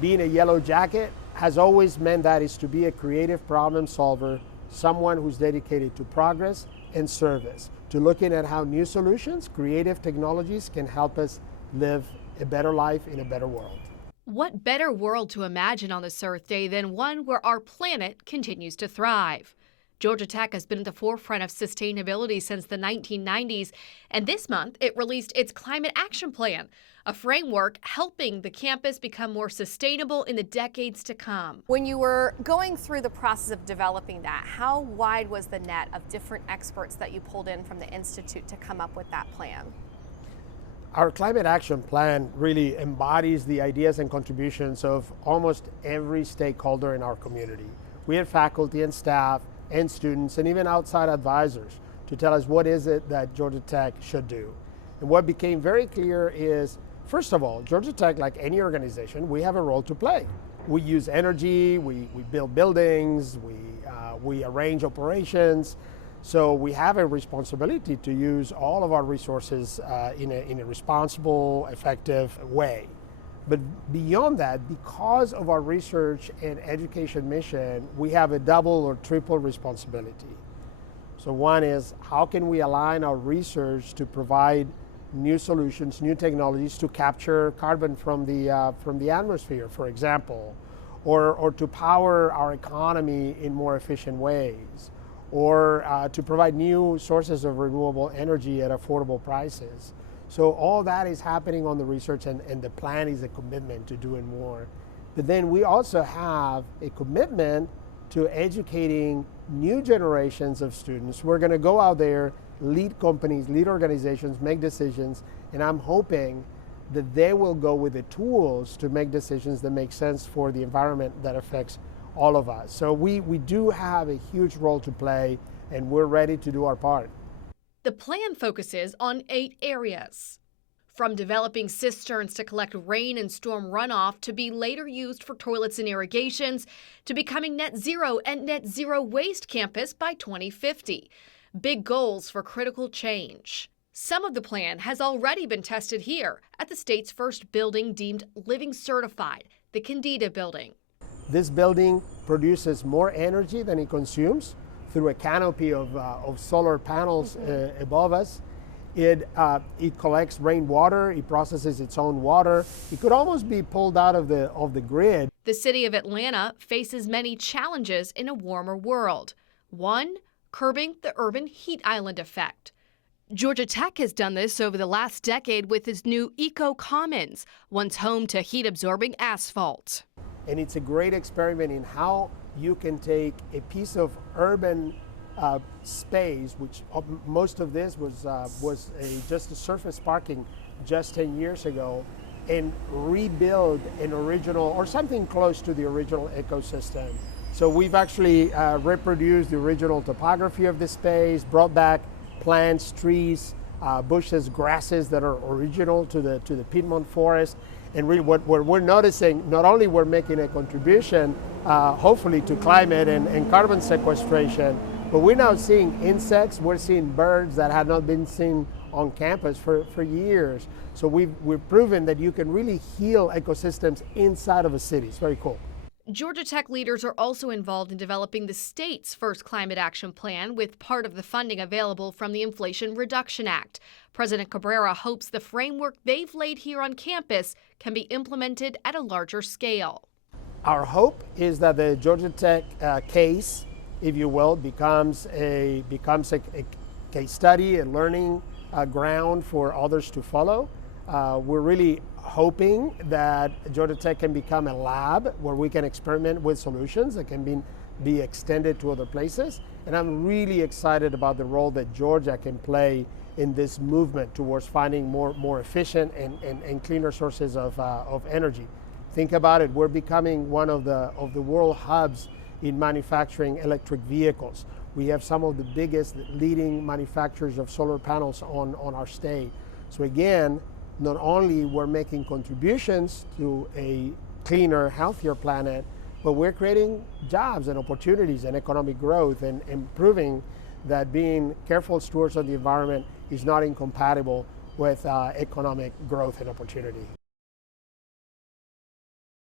being a yellow jacket has always meant that is to be a creative problem solver, someone who's dedicated to progress and service, to looking at how new solutions, creative technologies can help us live a better life in a better world. What better world to imagine on this Earth Day than one where our planet continues to thrive? Georgia Tech has been at the forefront of sustainability since the 1990s, and this month it released its Climate Action Plan, a framework helping the campus become more sustainable in the decades to come. When you were going through the process of developing that, how wide was the net of different experts that you pulled in from the Institute to come up with that plan? Our Climate Action Plan really embodies the ideas and contributions of almost every stakeholder in our community. We have faculty and staff and students and even outside advisors to tell us what is it that Georgia Tech should do. And what became very clear is, first of all, Georgia Tech, like any organization, we have a role to play. We use energy, we build buildings, we arrange operations. So we have a responsibility to use all of our resources in a responsible, effective way. But beyond that, because of our research and education mission, we have a double or triple responsibility. So one is, how can we align our research to provide new solutions, new technologies to capture carbon from the atmosphere, for example, or to power our economy in more efficient ways, or to provide new sources of renewable energy at affordable prices. So all that is happening on the research, and the plan is a commitment to doing more. But then we also have a commitment to educating new generations of students. We're going to go out there, lead companies, lead organizations, make decisions, and I'm hoping that they will go with the tools to make decisions that make sense for the environment that affects all of us. So we do have a huge role to play, and we're ready to do our part. The plan focuses on 8 areas, from developing cisterns to collect rain and storm runoff to be later used for toilets and irrigations, to becoming net zero and net zero waste campus by 2050. Big goals for critical change. Some of the plan has already been tested here at the state's first building deemed Living Certified, the Kendeda building. This building produces more energy than it consumes through a canopy of solar panels above us. It collects rainwater, it processes its own water. It could almost be pulled out of the grid. The city of Atlanta faces many challenges in a warmer world. One, curbing the urban heat island effect. Georgia Tech has done this over the last decade with its new Eco Commons, once home to heat-absorbing asphalt. And it's a great experiment in how you can take a piece of urban space, which most of this was just a surface parking just 10 years ago, and rebuild an original or something close to the original ecosystem. So we've actually reproduced the original topography of the space, brought back plants, trees, bushes, grasses that are original to the Piedmont forest. And really what we're noticing, not only we're making a contribution, hopefully, to climate and carbon sequestration, but we're now seeing insects, we're seeing birds that had not been seen on campus for years. So we've proven that you can really heal ecosystems inside of a city. It's very cool. Georgia Tech leaders are also involved in developing the state's first climate action plan, with part of the funding available from the Inflation Reduction Act. President Cabrera hopes the framework they've laid here on campus can be implemented at a larger scale. Our hope is that the Georgia Tech case, if you will, becomes a case study, a learning ground for others to follow. We're really hoping that Georgia Tech can become a lab where we can experiment with solutions that can be extended to other places. And I'm really excited about the role that Georgia can play in this movement towards finding more efficient and cleaner sources of energy. Think about it, we're becoming one of the world hubs in manufacturing electric vehicles. We have some of the biggest leading manufacturers of solar panels on our state. So again, not only we're making contributions to a cleaner, healthier planet, but we're creating jobs and opportunities and economic growth and proving that being careful stewards of the environment is not incompatible with economic growth and opportunity.